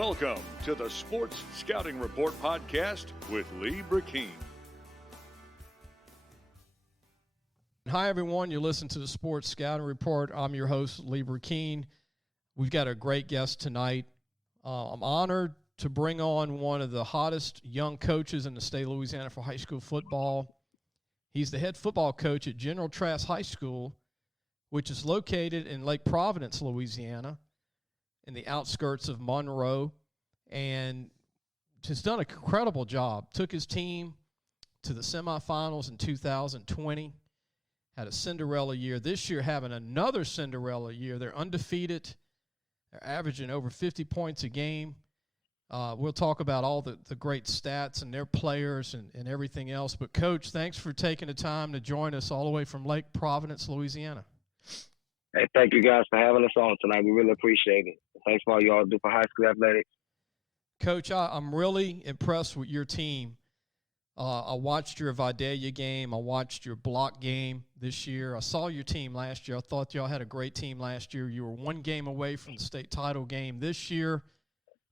Welcome to the Sports Scouting Report podcast with Lee Brecheen. Hi, everyone. You're listening to the Sports Scouting Report. I'm your host, Lee Brecheen. We've got a great guest tonight. I'm honored to bring on one of the hottest young coaches in the state of Louisiana for high school football. He's the head football coach at General Trass High School, which is located in Lake Providence, Louisiana, in the outskirts of Monroe, and has done an incredible job. Took his team to the semifinals in 2020, had a Cinderella year. This year having another Cinderella year. They're undefeated. They're averaging over 50 points a game. We'll talk about all the great stats and their players and everything else. But, Coach, thanks for taking the time to join us all the way from Lake Providence, Louisiana. Hey, thank you guys for having us on tonight. We really appreciate it. Thanks for all you all do for high school athletics. Coach, I'm really impressed with your team. I watched your Vidalia game. I watched your block game this year. I saw your team last year. I thought y'all had a great team last year. You were one game away from the state title game. This year,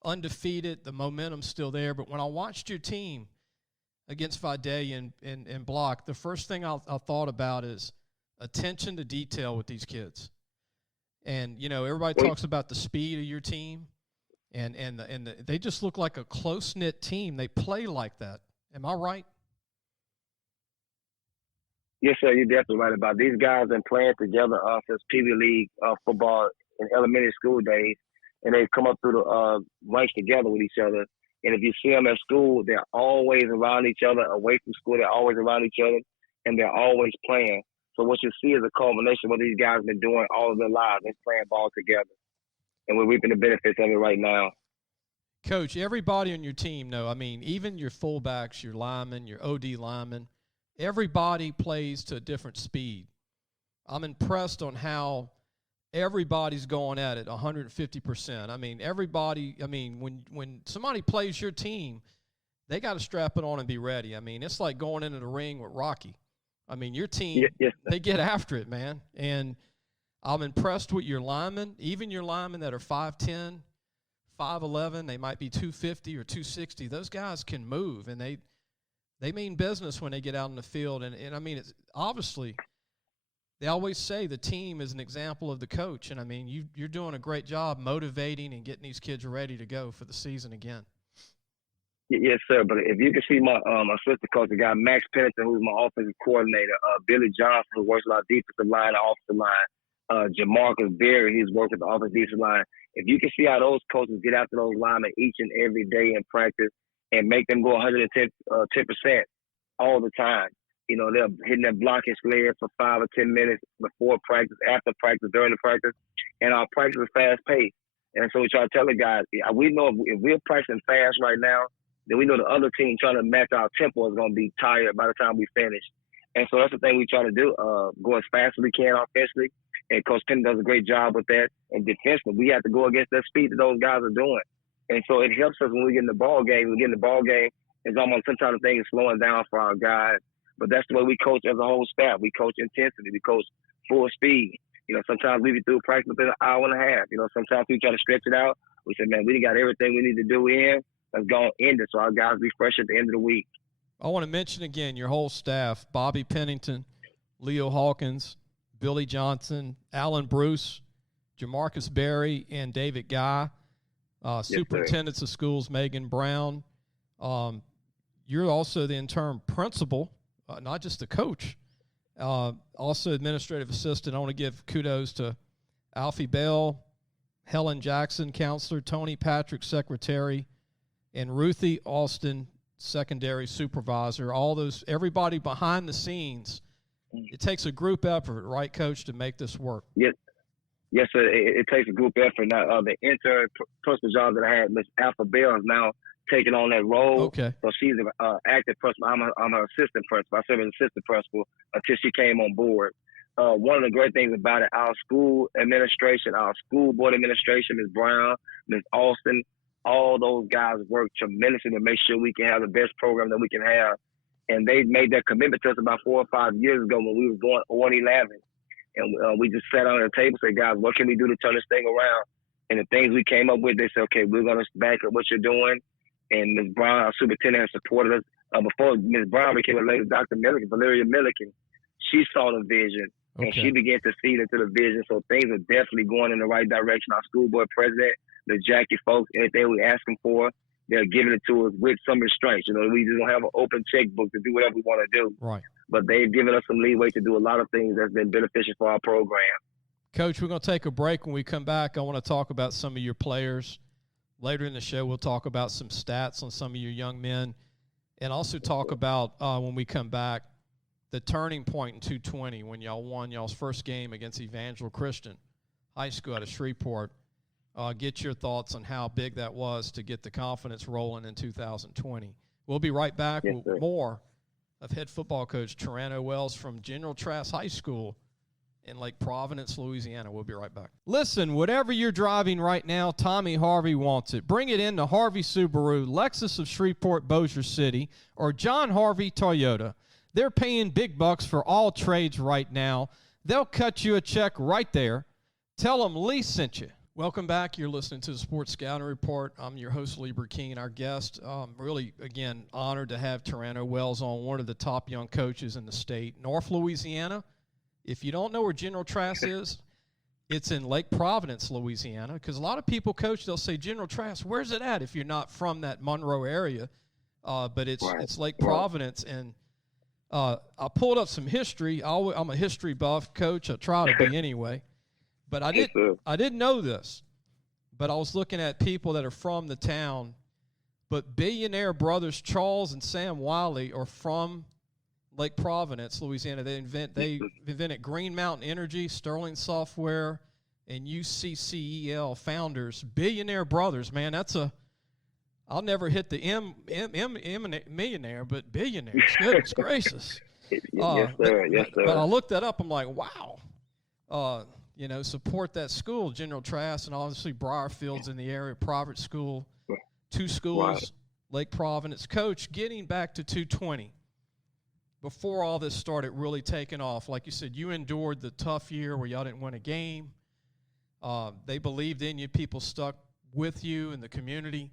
undefeated. The momentum's still there. But when I watched your team against Vidalia and block, the first thing I thought about is attention to detail with these kids. And, you know, everybody talks about the speed of your team, and they just look like a close-knit team. They play like that. Am I right? Yes, sir. You're definitely right about it. These guys have been playing together since PV League football in elementary school days, and they come up through the ranks together with each other. And if you see them at school, they're always around each other. Away from school, they're always around each other, and they're always playing. So what you see is a culmination of what these guys have been doing all of their lives. They're playing ball together. And we're reaping the benefits of it right now. Coach, everybody on your team, I mean, even your fullbacks, your linemen, your OD linemen, everybody plays to a different speed. I'm impressed on how everybody's going at it 150%. I mean, everybody, when somebody plays your team, they got to strap it on and be ready. I mean, it's like going into the ring with Rocky. I mean, your team, they get after it, man. And I'm impressed with your linemen, even your linemen that are 5'10", 5'11", they might be 250 or 260. Those guys can move, and they mean business when they get out in the field. And I mean, it's obviously, they always say the team is an example of the coach. And, I mean, you're doing a great job motivating and getting these kids ready to go for the season again. Yes, sir. But if you can see my assistant coach, the guy Max Pennington, who's my offensive coordinator, Billy Johnson, who works a lot of defensive line and offensive line, Jamarcus Berry, he's working the offensive defensive line. If you can see how those coaches get after those linemen each and every day in practice and make them go 110% all the time. You know, they're hitting their blocking sled for 5 or 10 minutes before practice, after practice, during the practice, and our practice is fast-paced. And so we try to tell the guys, we know if we're practicing fast right now, then we know the other team trying to match our tempo is going to be tired by the time we finish. And so that's the thing we try to do, go as fast as we can offensively. And Coach Penn does a great job with that. And defensively, we have to go against that speed that those guys are doing. And so it helps us when we get in the ball game. It's almost sometimes the thing is slowing down for our guys. But that's the way we coach as a whole staff. We coach intensity. We coach full speed. You know, sometimes we be through practice within an hour and a half. You know, sometimes we try to stretch it out. We say, man, we got everything we need to do in. Let's go and end it so our guys be fresh at the end of the week. I want to mention again your whole staff: Bobby Pennington, Leo Hawkins, Billy Johnson, Alan Bruce, Jamarcus Berry, and David Guy. Superintendents of schools, Megan Brown. You're also the interim principal, not just the coach, also administrative assistant. I want to give kudos to Alfie Bell, Helen Jackson, counselor, Tony Patrick, secretary, and Ruthie Austin, secondary supervisor. All those, everybody behind the scenes. It takes a group effort, right, Coach, to make this work? Yes, sir. It takes a group effort. Now, the intern-principal job that I had, Miss Alpha Bell, is now taking on that role. Okay. So she's an active principal. I'm her assistant principal. I served as assistant principal until she came on board. One of the great things about it, our school administration, our school board administration, Ms. Brown, Ms. Austin, all those guys work tremendously to make sure we can have the best program that we can have. And they made that commitment to us about 4 or 5 years ago when we were going 0-11. And we just sat on the table and said, guys, what can we do to turn this thing around? And the things we came up with, they said, okay, we're going to back up what you're doing. And Ms. Brown, our superintendent, has supported us. Before Ms. Brown became a lady, Dr. Milliken, Valeria Milliken, she saw the vision, and she began to feed into the vision. So things are definitely going in the right direction. Our school board president, the Jackie folks, anything we ask them for, they're giving it to us with some restraints. You know, we just don't have an open checkbook to do whatever we want to do. Right. But they've given us some leeway to do a lot of things that's been beneficial for our program. Coach, we're going to take a break. When we come back, I want to talk about some of your players. Later in the show, we'll talk about some stats on some of your young men, and also talk about, when we come back, the turning point in 220 when y'all won y'all's first game against Evangel Christian High School out of Shreveport. Get your thoughts on how big that was to get the confidence rolling in 2020. We'll be right back with more of head football coach Toriano Wells from General Trass High School in Lake Providence, Louisiana. We'll be right back. Listen, whatever you're driving right now, Tommy Harvey wants it. Bring it in to Harvey Subaru, Lexus of Shreveport, Bossier City, or John Harvey Toyota. They're paying big bucks for all trades right now. They'll cut you a check right there. Tell them Lee sent you. Welcome back. You're listening to the Sports Scouting Report. I'm your host, Lee Brecheen. Our guest, really, again, honored to have Toriano Wells on, one of the top young coaches in the state. North Louisiana. If you don't know where General Trass is, it's in Lake Providence, Louisiana, because a lot of people, Coach, they'll say, General Trass, where's it at if you're not from that Monroe area? But it's Lake Providence. And I pulled up some history. I'm a history buff, Coach. I try to be anyway. But I didn't know this. But I was looking at people that are from the town. But billionaire brothers Charles and Sam Wiley are from Lake Providence, Louisiana. They invented Green Mountain Energy, Sterling Software, and UCCEL founders. Billionaire brothers, man. I'll never hit the M millionaire, but billionaires. Goodness gracious. Yes, sir. But I looked that up. I'm like, wow. Support that school, General Trass, and obviously Briarfield's in the area, private school, 2 schools, right. Lake Providence. Coach, getting back to 220, before all this started really taking off, like you said, you endured the tough year where y'all didn't win a game. They believed in you. People stuck with you in the community.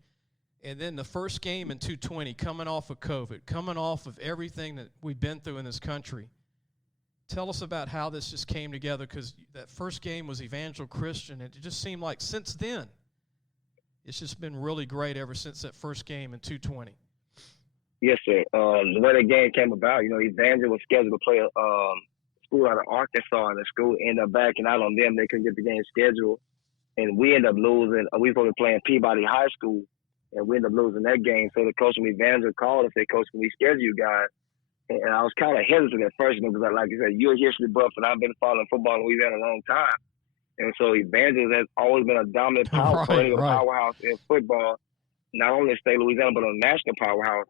And then the first game in 220, coming off of COVID, coming off of everything that we've been through in this country. Tell us about how this just came together, because that first game was Evangel Christian, and it just seemed like since then it's just been really great ever since that first game in 220. Yes, sir. The way that game came about, Evangel was scheduled to play a school out of Arkansas, and the school ended up backing out on them. They couldn't get the game scheduled, and we ended up losing. We were supposed to be playing Peabody High School, and we ended up losing that game. So the coach from Evangel called and said, Coach, can we schedule you guys? And I was kind of hesitant at first, because like you said, you're a history buff, and I've been following football in Louisiana a long time. And so Evangel has always been a dominant powerhouse in football, not only in state Louisiana, but a national powerhouse.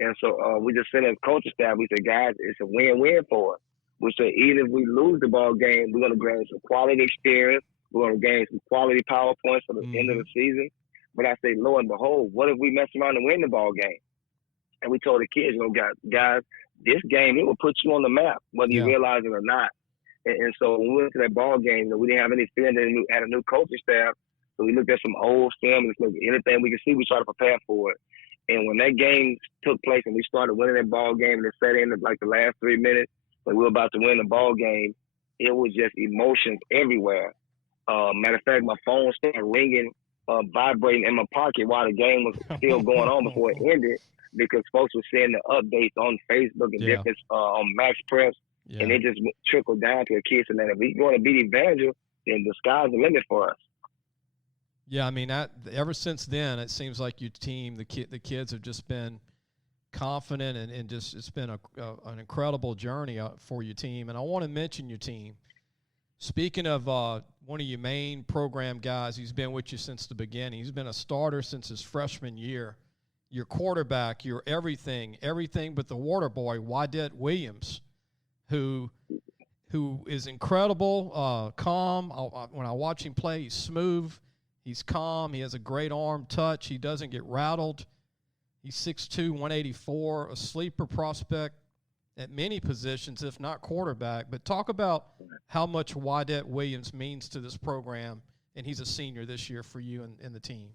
And so we just sent as coaching staff, we said, guys, it's a win-win for us. We said, even if we lose the ball game, we're going to gain some quality experience. We're going to gain some quality PowerPoints for the end of the season. But I say, lo and behold, what if we mess around and win the ball game? And we told the kids, guys, this game, it will put you on the map, whether you realize it or not. And so when we went to that ball game, we didn't have any feeling that we had a new coaching staff. So we looked at some old film and looked at anything we could see, we tried to prepare for it. And when that game took place and we started winning that ball game, and it set in like the last 3 minutes, like we were about to win the ball game, it was just emotions everywhere. Matter of fact, my phone started ringing, vibrating in my pocket while the game was still going on before it ended, because folks were seeing the updates on Facebook and different on Max Press, and it just trickled down to the kids. And then if we going to beat Evangel, then the sky's the limit for us. Yeah, I mean, ever since then, it seems like your team, the kids have just been confident, and just it's been an incredible journey for your team. And I want to mention your team. Speaking of one of your main program guys, he's been with you since the beginning. He's been a starter since his freshman year. Your quarterback, your everything but the water boy, Wadette Williams, who is incredible, calm. When I watch him play, he's smooth. He's calm. He has a great arm touch. He doesn't get rattled. He's 6'2", 184, a sleeper prospect at many positions, if not quarterback. But talk about how much Wadette Williams means to this program and he's a senior this year for you and the team.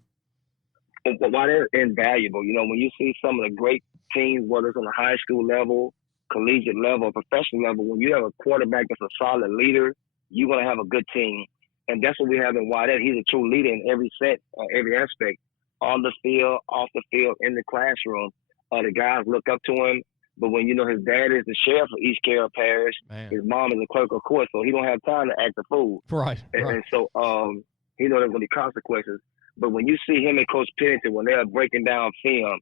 But why they're invaluable, when you see some of the great teams, whether it's on the high school level, collegiate level, professional level, when you have a quarterback that's a solid leader, you're going to have a good team. And that's what we have in Whitehead. He's a true leader in every every aspect, on the field, off the field, in the classroom. The guys look up to him. But when his dad is the sheriff of East Carroll Parish, his mom is a clerk of court, so he don't have time to act a fool. Right. And so he knows there's going to be consequences. But when you see him and Coach Pennington, when they're breaking down film,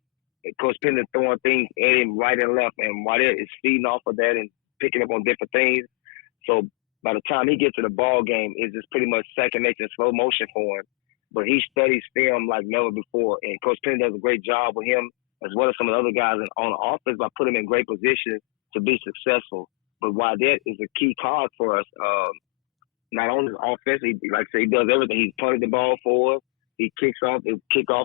Coach Pennington throwing things at him right and left, and Whitehead is feeding off of that and picking up on different things. So by the time he gets to the ball game, it's just pretty much second nature, slow motion for him. But he studies film like never before, and Coach Pennington does a great job with him, as well as some of the other guys on the offense, by putting him in great positions to be successful. But Whitehead is a key card for us. Not only his offense, like I say, he does everything. He's punted the ball for us. He kicks off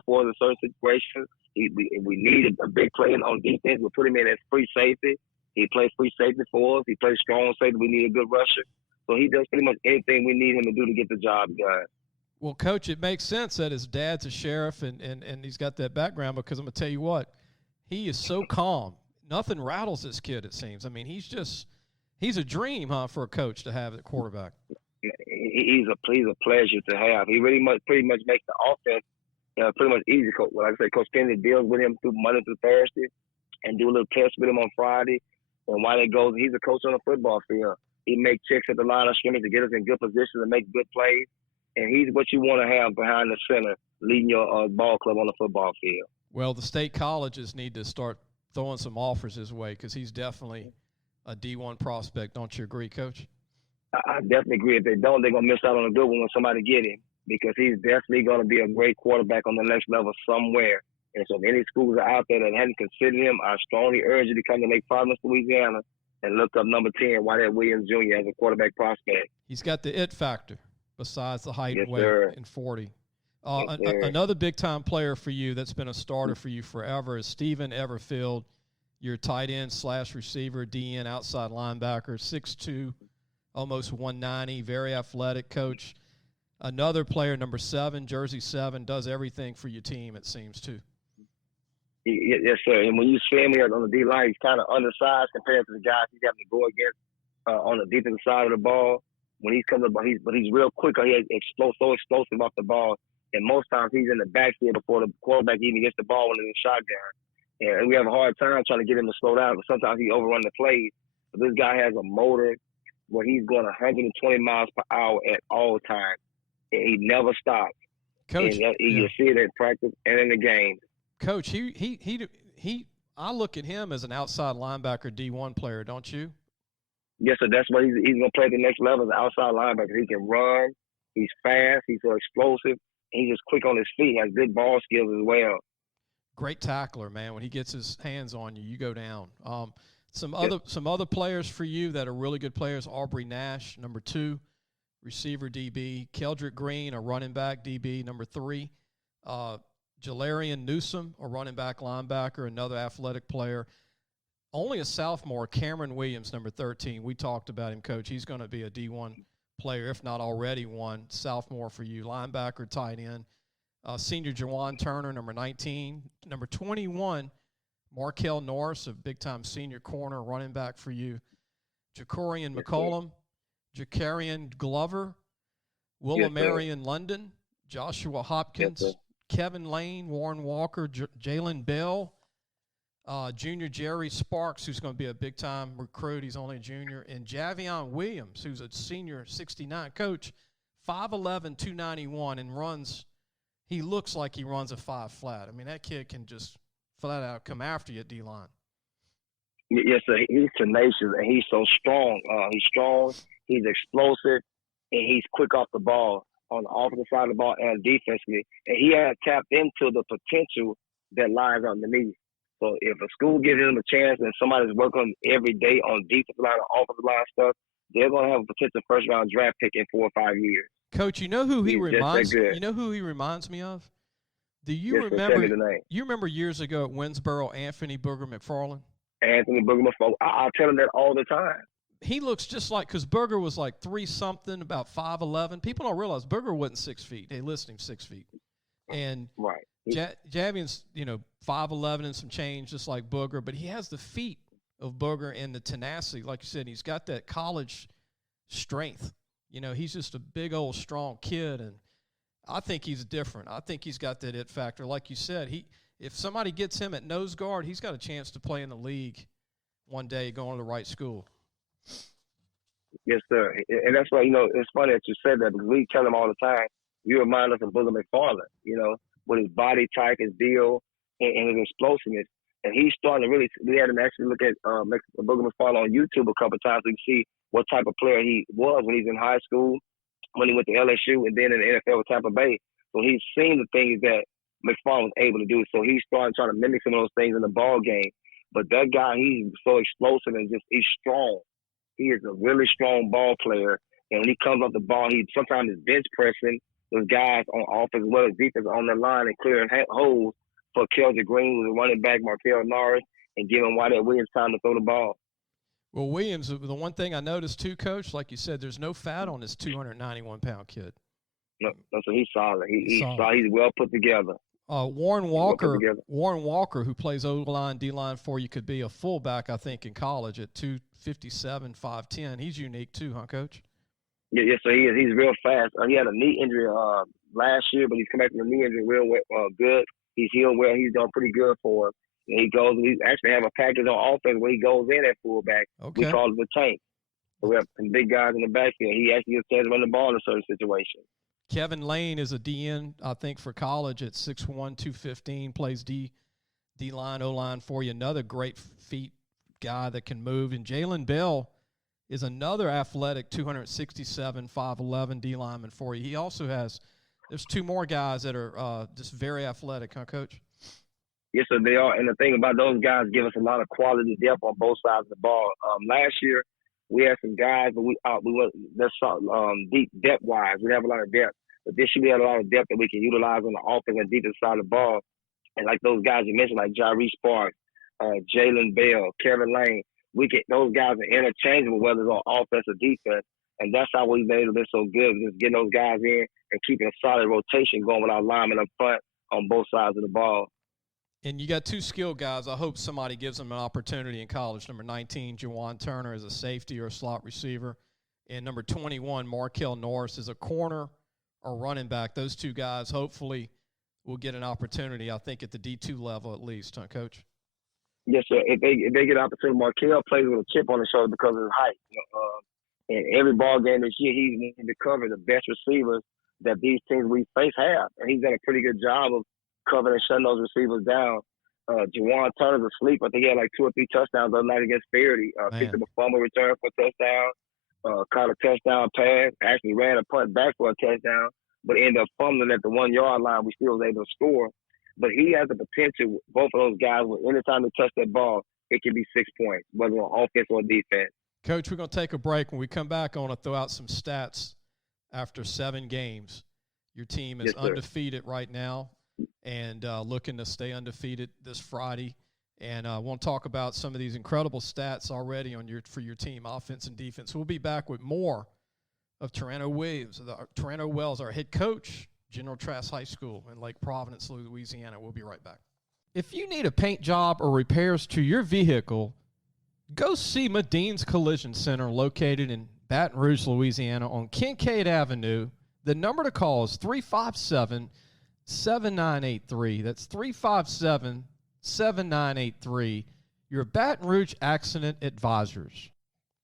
for us in certain situations. We need a big player on defense. We put him in as free safety. He plays free safety for us. He plays strong safety. We need a good rusher. So he does pretty much anything we need him to do to get the job done. Well, Coach, it makes sense that his dad's a sheriff and he's got that background, because I'm going to tell you what, he is so calm. Nothing rattles this kid, it seems. I mean, he's a dream, for a coach to have at quarterback. He's a pleasure to have. He pretty much makes the offense pretty much easy. Like I say, Coach Kennedy deals with him through Monday through Thursday and do a little test with him on Friday. And while it goes, he's a coach on the football field. He makes checks at the line of scrimmage to get us in good position to make good plays. And he's what you want to have behind the center, leading your ball club on the football field. Well, the state colleges need to start throwing some offers his way, because he's definitely a D1 prospect. Don't you agree, Coach? I definitely agree. If they don't, they're going to miss out on a good one when somebody get him, because he's definitely going to be a great quarterback on the next level somewhere. And so if any schools are out there that hadn't considered him, I strongly urge you to come to Lake Providence, Louisiana, and look up number 10, Whitehead Williams Jr. as a quarterback prospect. He's got the it factor besides the height and weight in 40. Another big-time player for you that's been a starter for you forever is Stephen Everfield, your tight end / receiver, DN, outside linebacker, 6'2", almost 190, very athletic, Coach. Another player, number 7, jersey 7, does everything for your team, it seems, too. Yes, sir. And when you see him here on the D-line, he's kind of undersized compared to the guys he's having to go against on the defensive side of the ball. When he's coming, but he's real quick. He's so explosive off the ball. And most times he's in the backfield before the quarterback even gets the ball when it's a shotgun. And we have a hard time trying to get him to slow down, but sometimes he overrun the plays. But this guy has a motor where he's going 120 miles per hour at all times. And he never stops. Coach, and you see it in practice and in the game. Coach, I look at him as an outside linebacker D1 player, don't you? Yes, sir. That's why he's going to play at the next level as an outside linebacker. He can run. He's fast. He's so explosive. And he's just quick on his feet. He has good ball skills as well. Great tackler, man. When he gets his hands on you, you go down. Some other players for you that are really good players: Aubrey Nash, number 2, receiver DB; Keldrick Green, a running back DB, number 3; Jalarian Newsom, a running back linebacker, another athletic player. Only a sophomore, Cameron Williams, number 13. We talked about him, Coach. He's going to be a D1 player, if not already one. Sophomore for you, linebacker, tight end. Senior Jawan Turner, number 19. Number 21, Markel Norris, a big-time senior corner, running back for you. Jacorian McCollum, Jacarian Glover, Willamarian London, Joshua Hopkins, Kevin Lane, Warren Walker, Jalen Bell, junior Jerry Sparks, who's going to be a big-time recruit. He's only a junior. And Javion Williams, who's a senior, 69. Coach, 5'11", 291, and runs – he looks like he runs a 5 flat. I mean, that kid can just flat out come after you at D-line. Yes, sir. He's tenacious, and he's so strong. He's strong, he's explosive, and he's quick off the ball on the offensive side of the ball and defensively. And he has tapped into the potential that lies underneath. So if a school gives him a chance and somebody's working every day on defensive line or offensive line stuff, they're going to have a potential first-round draft pick in 4 or 5 years. Coach, you know who he reminds? You know who he reminds me of? Do you remember? You remember years ago at Winsboro, Anthony Booger McFarland? Anthony Booger McFarland. I tell him that all the time. he looks just like, because Booger was like 3-something, about 5'11". People don't realize Booger wasn't 6 feet. They listed him 6 feet. And right. Javian's, 5'11" and some change, just like Booger, but he has the feet of Booger and the tenacity. Like you said, he's got that college strength. He's just a big old strong kid, and I think he's different. I think he's got that it factor. Like you said, if somebody gets him at nose guard, he's got a chance to play in the league one day going to the right school. Yes, sir. And that's why, it's funny that you said that, because we tell him all the time, you remind us of Booger McFarland, with his body type, his build, and his explosiveness. And he's starting to we had him actually look at Booger McFarland on YouTube a couple of times to see what type of player he was when he was in high school, when he went to LSU, and then in the NFL with Tampa Bay. So he's seen the things that McFarland was able to do. So he's starting trying to mimic some of those things in the ball game. But that guy, he's so explosive and he's strong. He is a really strong ball player. And when he comes off the ball, he sometimes is bench pressing those guys on offense as well as defense on the line and clearing holes for Kelvin Green, who's a running back, Markel Norris, and giving Wyatt Williams time to throw the ball. Well, Williams, the one thing I noticed too, Coach, like you said, there's no fat on this 291-pound kid. No, so he's solid. He's well put together. Warren Walker, who plays O-line, D-line for you, could be a fullback, I think, in college at 257, 5'10". He's unique too, huh, Coach? Yeah, yes, so he is. He's real fast. He had a knee injury last year, but he's come back from a knee injury real good. He's healed well. He's done pretty good for us. And we actually have a package on offense where he goes in at fullback. Okay. We call it the tank. So we have some big guys in the backfield. He actually gets a chance to run the ball in a certain situation. Kevin Lane is a DN, I think, for college at 6'1", 215, plays D-line, O-line for you. Another great feet guy that can move. And Jalen Bell is another athletic 267, 5'11" D-lineman for you. He also there's two more guys that are just very athletic, huh, Coach? Yes, sir, they are. And the thing about those guys give us a lot of quality depth on both sides of the ball. Last year, we had some guys, but we went deep depth-wise. We have a lot of depth. But this year we had a lot of depth that we can utilize on the offense and defense side of the ball. And like those guys you mentioned, like Jyree Sparks, Jalen Bell, Kevin Lane, those guys are interchangeable, whether it's on offense or defense. And that's how we've been able to be so good, just getting those guys in and keeping a solid rotation going with our linemen up front on both sides of the ball. And you got two skilled guys. I hope somebody gives them an opportunity in college. Number 19, Juwan Turner, as a safety or a slot receiver. And number 21, Markel Norris, as a corner or running back. Those two guys hopefully will get an opportunity, I think, at the D2 level at least, huh, Coach? Yes, sir. If they get an opportunity, Markel plays with a chip on his shoulder because of his height. And every ball game this year, he's needing to cover the best receivers that these teams we face have. And he's done a pretty good job of covering and shutting those receivers down. Juwan Turner's asleep. I think he had like 2 or 3 touchdowns the other night against Fairdy. Picked up a fumble return for a touchdown. Caught a touchdown pass. Actually ran a punt back for a touchdown. But ended up fumbling at the 1-yard line. We still was able to score. But he has the potential, both of those guys, anytime they touch that ball, it can be 6 points, whether on offense or defense. Coach, we're going to take a break. When we come back, I want to throw out some stats after 7 games. Your team is undefeated right now and looking to stay undefeated this Friday. And I want to talk about some of these incredible stats already for your team, offense and defense. We'll be back with more of Toriano Wells, our head coach, General Trass High School in Lake Providence, Louisiana. We'll be right back. If you need a paint job or repairs to your vehicle, go see Madine's Collision Center located in Baton Rouge, Louisiana on Kincaid Avenue. The number to call is 357-7983. That's 357-7983. Your Baton Rouge Accident Advisors.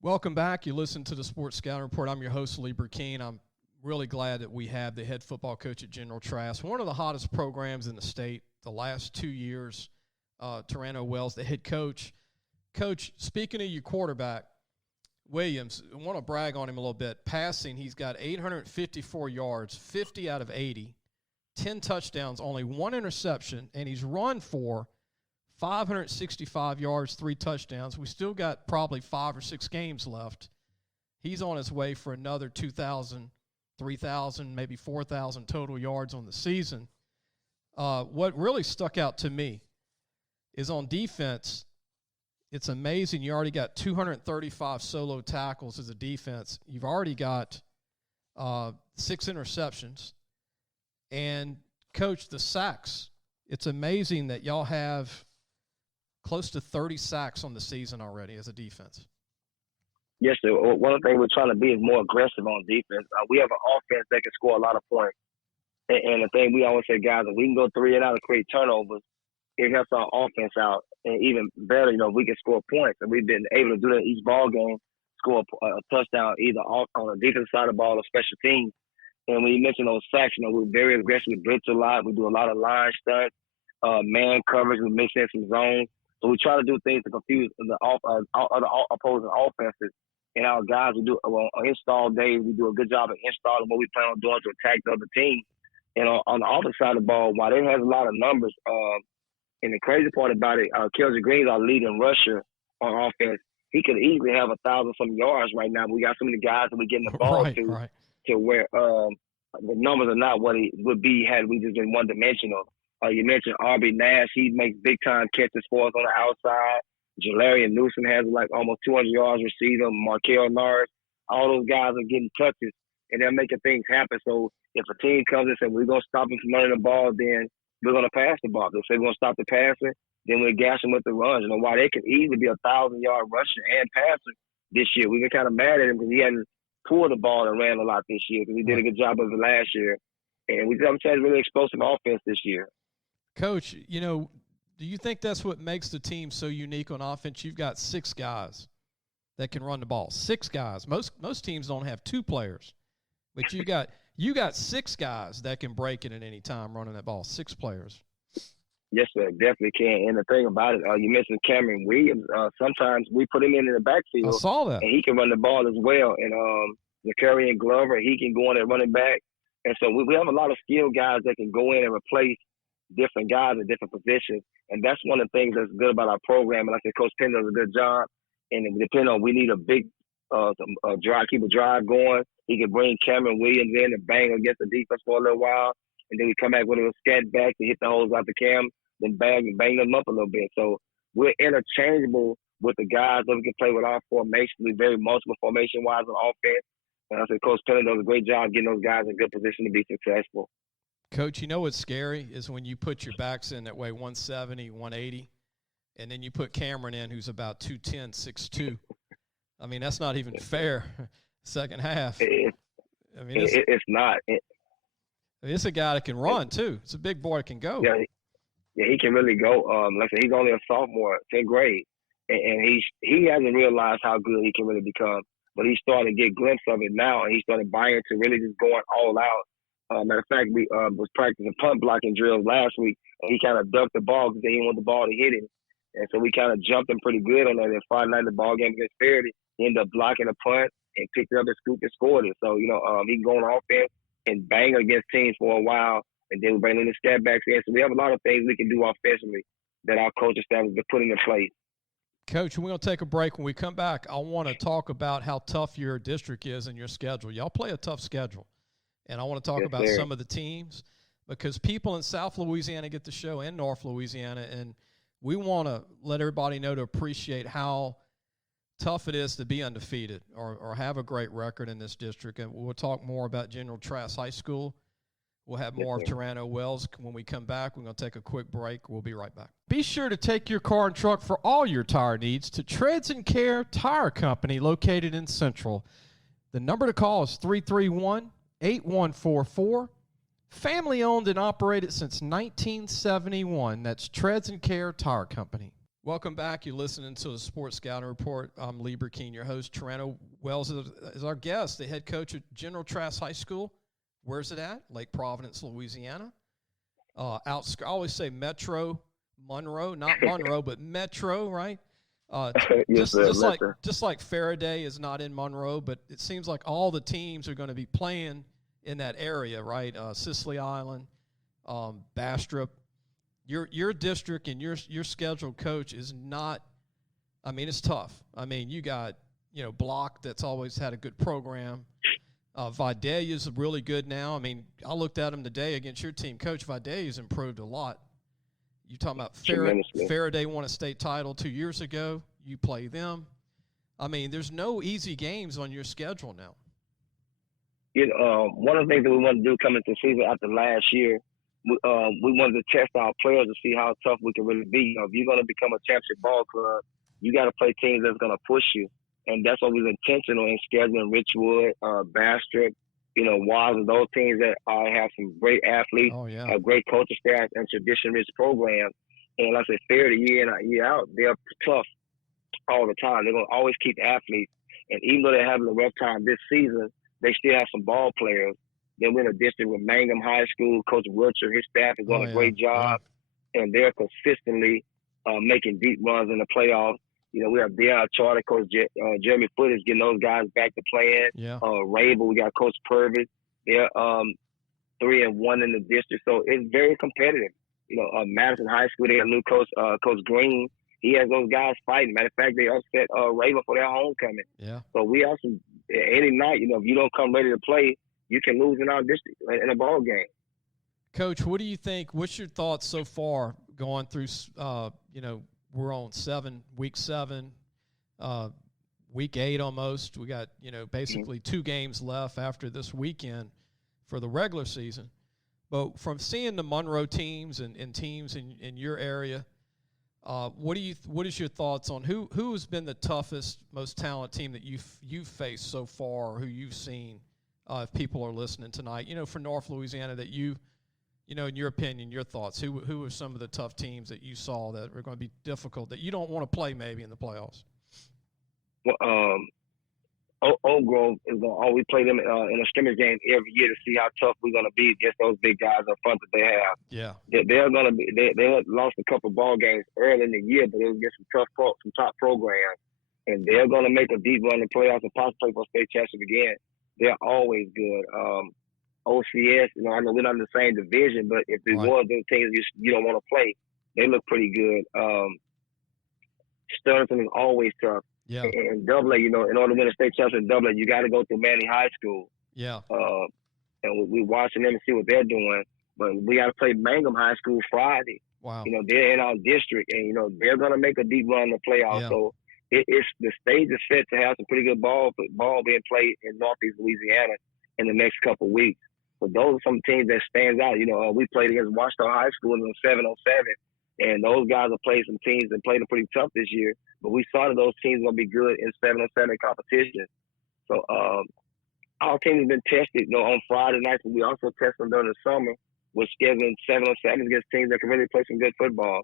Welcome back. You listen to the Sports Scouting Report. I'm your host, Lee Brecheen. I'm really glad that we have the head football coach at General Trass, one of the hottest programs in the state the last 2 years. Toriano Wells, the head coach. Coach, speaking of your quarterback, Williams, I want to brag on him a little bit. Passing, he's got 854 yards, 50 out of 80, 10 touchdowns, only 1 interception, and he's run for 565 yards, 3 touchdowns. We still got probably 5 or 6 games left. He's on his way for another 2,000, 3,000, maybe 4,000 total yards on the season. What really stuck out to me is on defense, it's amazing. You already got 235 solo tackles as a defense. You've already got 6 interceptions. And, Coach, the sacks, it's amazing that y'all have close to 30 sacks on the season already as a defense. Yes, sir. One of the things we're trying to be is more aggressive on defense. We have an offense that can score a lot of points. And the thing we always say, guys, if we can go 3 and out and create turnovers, it helps our offense out. And even better, we can score points. And we've been able to do that each ball game, score a touchdown either on the defensive side of the ball or special teams. And when you mention those sacks, we're very aggressive. We blitz a lot. We do a lot of line stunts, man coverage. We mix in some zones. So we try to do things to confuse the opposing offenses. And our guys, we do on install days, we do a good job of installing what we plan on doing to attack the other team. And on the offensive side of the ball, while they have a lot of numbers, and the crazy part about it, Kelsey Green's our leading rusher on offense. He could easily have 1,000-some yards right now. We got so many guys that we getting the ball to where the numbers are not what it would be had we just been one-dimensional. You mentioned R.B. Nash. He makes big-time catches for us on the outside. Jalarian Newsom has like almost 200 yards receiving. Markel Norris. All those guys are getting touches, and they're making things happen. So if a team comes and says, we're going to stop them from running the ball, then we're going to pass the ball. If they're going to stop the passing, then we'll gash them with the runs. While they could easily be a 1,000-yard rusher and passer this year, we've been kind of mad at him because he hadn't pulled the ball and ran a lot this year because he did a good job of it last year. And we have a really explosive offense this year. Coach, do you think that's what makes the team so unique on offense? You've got 6 guys that can run the ball. 6 guys. Most teams don't have 2 players, but you got 6 guys that can break it at any time running that ball. 6 players. Yes, sir, definitely can. And the thing about it, you mentioned Cameron Williams. Sometimes we put him in the backfield. I saw that. And he can run the ball as well. And Zakarian Glover, he can go in and running back. And so we have a lot of skilled guys that can go in and replace different guys in different positions. And that's one of the things that's good about our program. And like I said, Coach Penn does a good job. And depending on, we need a big drive, keep a drive going. He can bring Cameron Williams in and bang against the defense for a little while. And then we come back with a scat back to hit the holes out the cam, then bang them up a little bit. So we're interchangeable with the guys that we can play with our formation. We're very multiple formation-wise on offense. And I said Coach Penn does a great job getting those guys in good position to be successful. Coach, what's scary is when you put your backs in that weigh 170, 180, and then you put Cameron in who's about 210, 6'2". I mean, that's not even fair. Second half. It's not. It's a guy that can run, too. It's a big boy that can go. Yeah, he can really go. Like I said, he's only a sophomore, 10th grade, and he hasn't realized how good he can really become. But he's starting to get glimpses of it now, and he's starting to buy into really just going all out. Matter of fact, we was practicing punt blocking drills last week, and he kind of ducked the ball because he didn't want the ball to hit him. And so we kind of jumped him pretty good on that. And Friday night, the ball game against Faraday, he ended up blocking a punt and picked it up and scooped and scored it. So, he can go on offense and bang against teams for a while, and then we bring in the stat backs in. So we have a lot of things we can do offensively that our coaching staff has been putting in place. Coach, we're going to take a break. When we come back, I want to talk about how tough your district is and your schedule. Y'all play a tough schedule. And I want to talk about some of the teams because people in South Louisiana get the show and North Louisiana, and we want to let everybody know to appreciate how tough it is to be undefeated or have a great record in this district. And we'll talk more about General Trass High School. We'll have more of Toriano Wells when we come back. We're going to take a quick break. We'll be right back. Be sure to take your car and truck for all your tire needs to Treads and Care Tire Company located in Central. The number to call is 331-8144. Family owned and operated since 1971. That's Treads and Care Tire Company. Welcome back. You're listening to the Sports Scouting Report. I'm Lee Brecheen, your host. Toriano Wells is our guest, the head coach at General Trass High School. Where's it at? Lake Providence, Louisiana. I always say Metro Monroe, not Monroe, but Metro, right? Just like Faraday is not in Monroe, but it seems like all the teams are going to be playing in that area, right? Sicily Island, Bastrop. Your district and your scheduled coach is not. I mean, it's tough. I mean, you got Block that's always had a good program. Vidalia's really good now. I mean, I looked at him today against your team. Coach Vidalia's improved a lot. You talking about Faraday won a state title 2 years ago. you play them. I mean, there's no easy games on your schedule now. One of the things that we wanted to do coming into the season after last year, we wanted to test our players to see how tough we can really be. If you're going to become a championship ball club, you got to play teams that's going to push you. And that's what we was intentional in scheduling Richwood, Bastrop, Waz, and those teams that have some great athletes, have great coaching staff, and tradition-rich programs. And like I said, fair to year in, year out, they're tough all the time. They're going to always keep athletes. And even though they're having a rough time this season, they still have some ball players. Then we're in a district with Mangum High School. Coach Wiltshire, his staff is doing a great job. And they're consistently making deep runs in the playoffs. We have Deion Charter, Coach Jeremy Foote is getting those guys back to playing. Rabel, we got Coach Purvis. They're 3-1 in the district. So it's very competitive. Madison High School, they have a new coach, Coach Green. He has those guys fighting. Matter of fact, they upset Raven for their homecoming. So we also, any night, if you don't come ready to play, you can lose in our district in a ball game. Coach, what do you think? What's your thoughts so far going through, we're on week 7, week 8 almost. We got, basically 2 games left after this weekend for the regular season. But from seeing the Monroe teams and teams in your area, what is your thoughts on who has been the toughest, most talented team that you've faced so far, or who you've seen, if people are listening tonight, for North Louisiana, that in your opinion, your thoughts, who are some of the tough teams that you saw that are going to be difficult, that you don't want to play maybe in the playoffs? Well, Oak Grove is going to always play them in a scrimmage game every year to see how tough we're going to be against those big guys up front that they have. They're going to be. They had lost a couple ball games early in the year, but it was against some top programs, and they're going to make a deep run in the playoffs and possibly play for a state championship again. They're always good. OCS, I know we're not in the same division, but if it was those teams you don't want to play, they look pretty good. Sterling is always tough. And Double A, in order to win a state championship in Double A, you got to go through Manning High School. And we're watching them and see what they're doing. But we got to play Mangum High School Friday. They're in our district, and they're going to make a deep run in the playoffs. So it's the stage is set to have some pretty good ball being played in Northeast Louisiana in the next couple of weeks. So those are some teams that stands out. We played against Washington High School in 7-on-7, and those guys have played some teams that played them pretty tough this year. But we saw that those teams are going to be good in 7-on-7 competition. So our team has been tested, on Friday nights, but we also test them during the summer. We're scheduling 7-on-7 against teams that can really play some good football.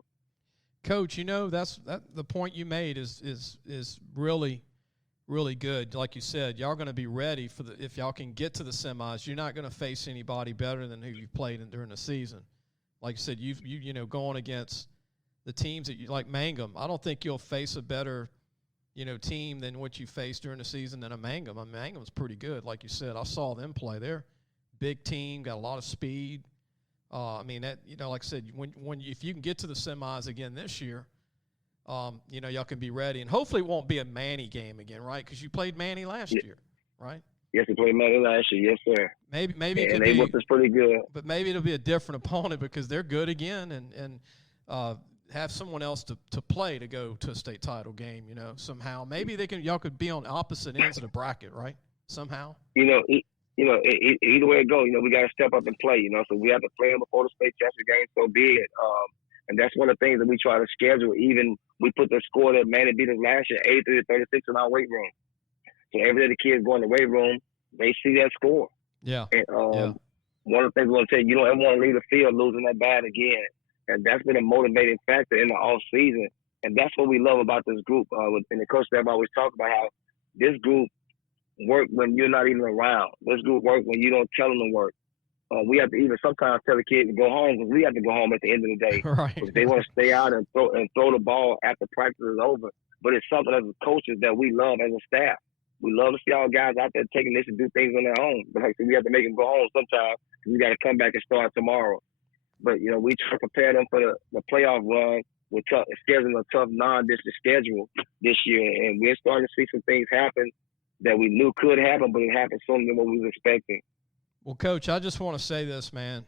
Coach, that's the point you made is really, really good. Like you said, y'all going to be ready for if y'all can get to the semis. You're not going to face anybody better than who you played in during the season. Like you said, you going against the teams that you like Mangum. I don't think you'll face a better, team than what you faced during the season than a Mangum. Mangum's pretty good, like you said. I saw them play. They're big team, got a lot of speed. That like I said, if you can get to the semis again this year, y'all can be ready, and hopefully it won't be a Manny game again, right? Because you played Manny last year, right? Yes, we played Manny last year. Yes, sir. Maybe it and could they whooped us pretty good. But maybe it'll be a different opponent because they're good again, and have someone else to play to go to a state title game. Somehow maybe y'all could be on opposite ends of the bracket, right? Somehow. Either way it goes, we got to step up and play. So we have to play them before the state championship game. So be it. And that's one of the things that we try to schedule. Even we put the score that Manny beat us last year, 83-36 in our weight room. So every day the kids go in the weight room, they see that score. And one of the things we want to tell you don't ever want to leave the field losing that bad again. And that's been a motivating factor in the off season. And that's what we love about this group. And the coach staff always talk about how this group work when you're not even around. This group work when you don't tell them to work. We have to even sometimes tell the kids to go home because we have to go home at the end of the day. If they want to stay out and throw the ball after practice is over. But it's something as coaches that we love as a staff. We love to see our guys out there taking this and do things on their own. But like I said, we have to make them go home sometimes because we got to come back and start tomorrow. But, we try to prepare them for the playoff run. We're scheduling a tough non-district schedule this year. And we're starting to see some things happen that we knew could happen, but it happened sooner than what we was expecting. Well, Coach, I just want to say this, man.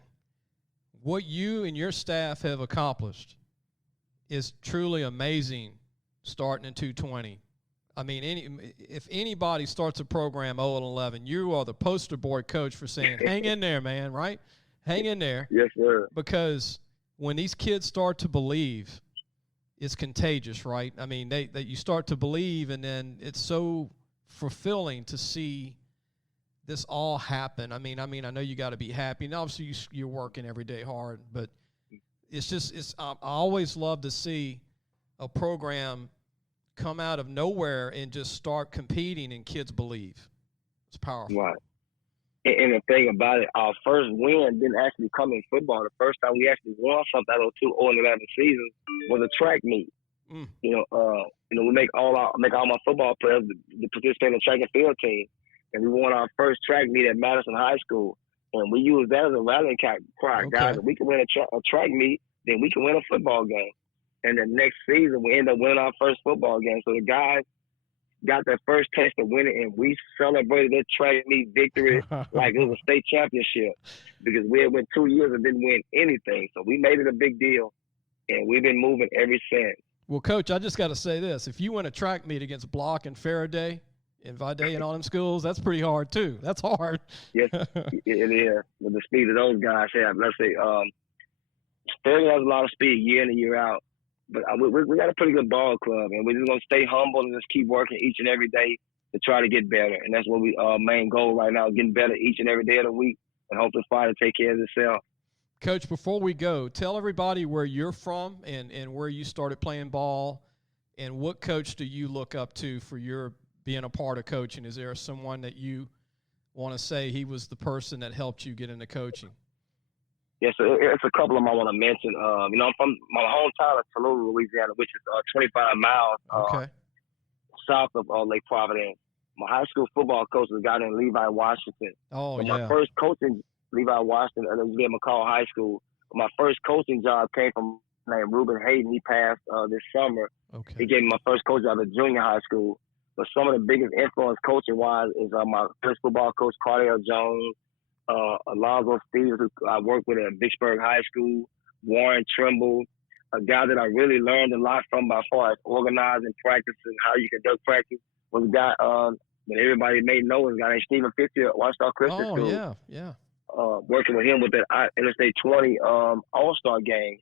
What you and your staff have accomplished is truly amazing starting in 220. I mean, if anybody starts a program 0-11, you are the poster boy coach for saying, hang in there, man, right? Hang in there. Yes, sir. Because when these kids start to believe, it's contagious, right? I mean, you start to believe, and then it's so fulfilling to see this all happen. I mean, I know you got to be happy, and obviously you're working every day hard, but I always love to see a program come out of nowhere and just start competing, and kids believe. It's powerful. Right. And the thing about it, our first win didn't actually come in football. The first time we actually won something out of 2 0-11 seasons was a track meet. We make all my football players to participate in the track and field team, and we won our first track meet at Madison High School, and we used that as a rallying cry. Okay. Guys, if we can win a track meet, then we can win a football game. And the next season, we ended up winning our first football game. So the guys got their first taste of winning, and we celebrated that track meet victory like it was a state championship, because we had went 2 years and didn't win anything. So we made it a big deal, and we've been moving ever since. Well, Coach, I just got to say this. If you win a track meet against Block and Faraday and Vide and all them schools, that's pretty hard, too. That's hard. Yes, it is. With the speed that those guys have. Let's say Faraday has a lot of speed year in and year out. But we got a pretty good ball club, and we're just going to stay humble and just keep working each and every day to try to get better. And that's what our main goal right now, getting better each and every day of the week, and hopefully fight to take care of itself. Coach, before we go, tell everybody where you're from and where you started playing ball, and what coach do you look up to for your being a part of coaching? Is there someone that you want to say he was the person that helped you get into coaching? Yes, it's a couple of them I want to mention. I'm from my hometown of North Louisiana, which is 25 miles south of Lake Providence. My high school football coach was a guy named Levi Washington. Oh, yeah. My first coaching, Levi Washington, it was at McCall High School. My first coaching job came from named Reuben Hayden. He passed this summer. Okay. He gave me my first coach job at junior high school. But some of the biggest influence coaching-wise is my first football coach, Cardale Jones, Alonzo Stevens, who I worked with at Vicksburg High School, Warren Trimble, a guy that I really learned a lot from by far as organizing practice and how you conduct practice, was a guy that everybody may know, is a guy named Stephen Fitzgerald at Washington Christian School. Oh, yeah. Working with him with the Interstate 20 All-Star game,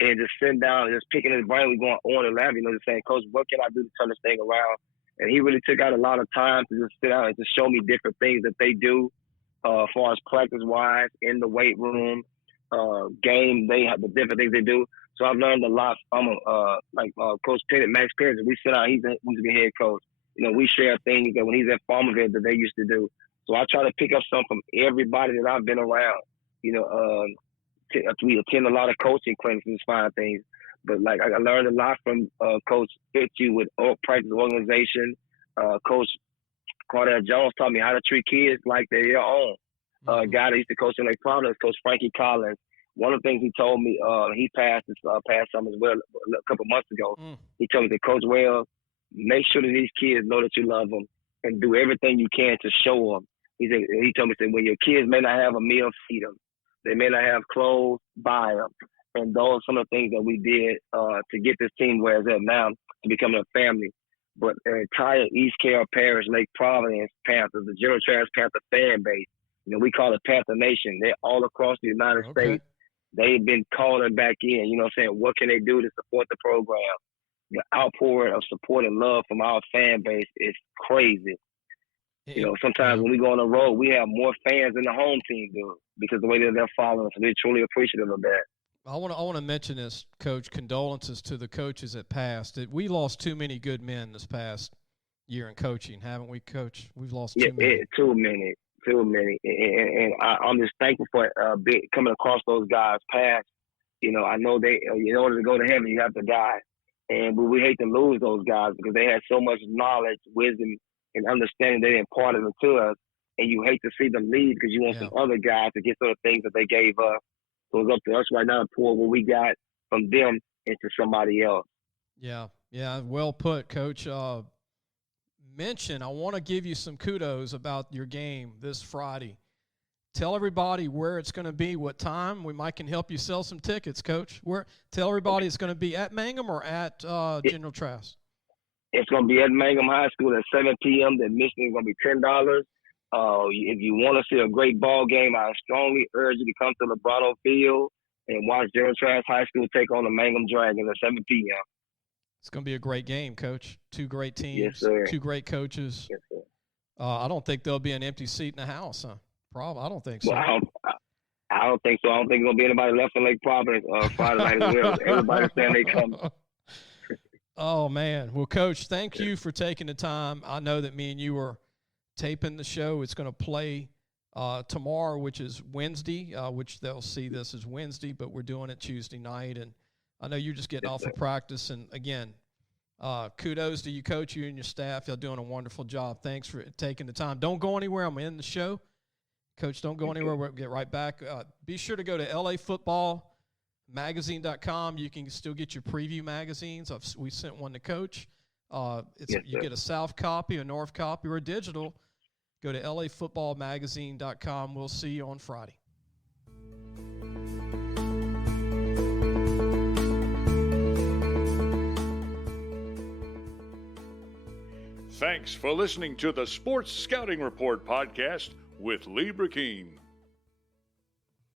and just sitting down and just picking his brain. We going on and laughing, just saying, Coach, what can I do to turn this thing around? And he really took out a lot of time to just sit down and just show me different things that they do. As far as practice-wise, in the weight room, game, they have the different things they do. So I've learned a lot from Coach Pettit, Max Pettit. We sit down, he's a head coach. We share things that when he's at Farmerville that they used to do. So I try to pick up something from everybody that I've been around. We attend a lot of coaching clinics and find things. But I learned a lot from Coach Fitzgerald with practice organization. Coach Cardale Jones taught me how to treat kids like they're your own. A guy that used to coach in Lake Providence, Coach Frankie Collins. One of the things he told me, he passed this past summer as well, a couple months ago. He told me that, Coach Wells, make sure that these kids know that you love them and do everything you can to show them. He told me that when your kids may not have a meal, feed them. They may not have clothes, buy them. And those are some of the things that we did to get this team where it's at now, to becoming a family. But the entire East Carroll Parish, Lake Providence Panthers, the General Trass Panther fan base, we call it Panther Nation. They're all across the United States. They've been calling back in, saying, what can they do to support the program? The outpouring of support and love from our fan base is crazy. Sometimes when we go on the road, we have more fans than the home team do because of the way that they're following us. So we're truly appreciative of that. I want to mention this, Coach. Condolences to the coaches that passed. We lost too many good men this past year in coaching, haven't we, Coach? We've lost too many. Too many. And I'm just thankful for coming across those guys' past. I know in order to go to heaven, you have to die. But we hate to lose those guys because they had so much knowledge, wisdom, and understanding they imparted it to us. And you hate to see them leave because you want some other guys to get some of the things that they gave us. So it's up to us right now to pour what we got from them into somebody else. Yeah, well put, Coach. I want to give you some kudos about your game this Friday. Tell everybody where it's going to be, what time. We can help you sell some tickets, Coach. Tell everybody it's going to be at Mangum or at General Trass. It's going to be at Mangum High School at 7 p.m. The admission is going to be $10. If you want to see a great ball game, I strongly urge you to come to LeBron Field and watch Trass High School take on the Mangum Dragons at 7 p.m. It's going to be a great game, Coach. Two great teams, yes, sir. Two great coaches. Yes, sir. I don't think there'll be an empty seat in the house, huh? I don't think so. Well, I don't think so. I don't think there's going to be anybody left in Lake Providence Friday night as well. Everybody's saying they come. Oh, man. Well, Coach, thank you for taking the time. I know that me and you were taping the show. It's going to play tomorrow, which is Wednesday, which they'll see this as Wednesday, but we're doing it Tuesday night. And I know you're just getting off of practice. And, again, kudos to you, Coach, you and your staff. You're doing a wonderful job. Thanks for taking the time. Don't go anywhere. I'm in the show. Coach, don't go anywhere. We'll get right back. Be sure to go to lafootballmagazine.com. You can still get your preview magazines. We sent one to Coach. You get a South copy, a North copy, or a digital. Go to lafootballmagazine.com. We'll see you on Friday. Thanks for listening to the Sports Scouting Report podcast with Lee Brecheen.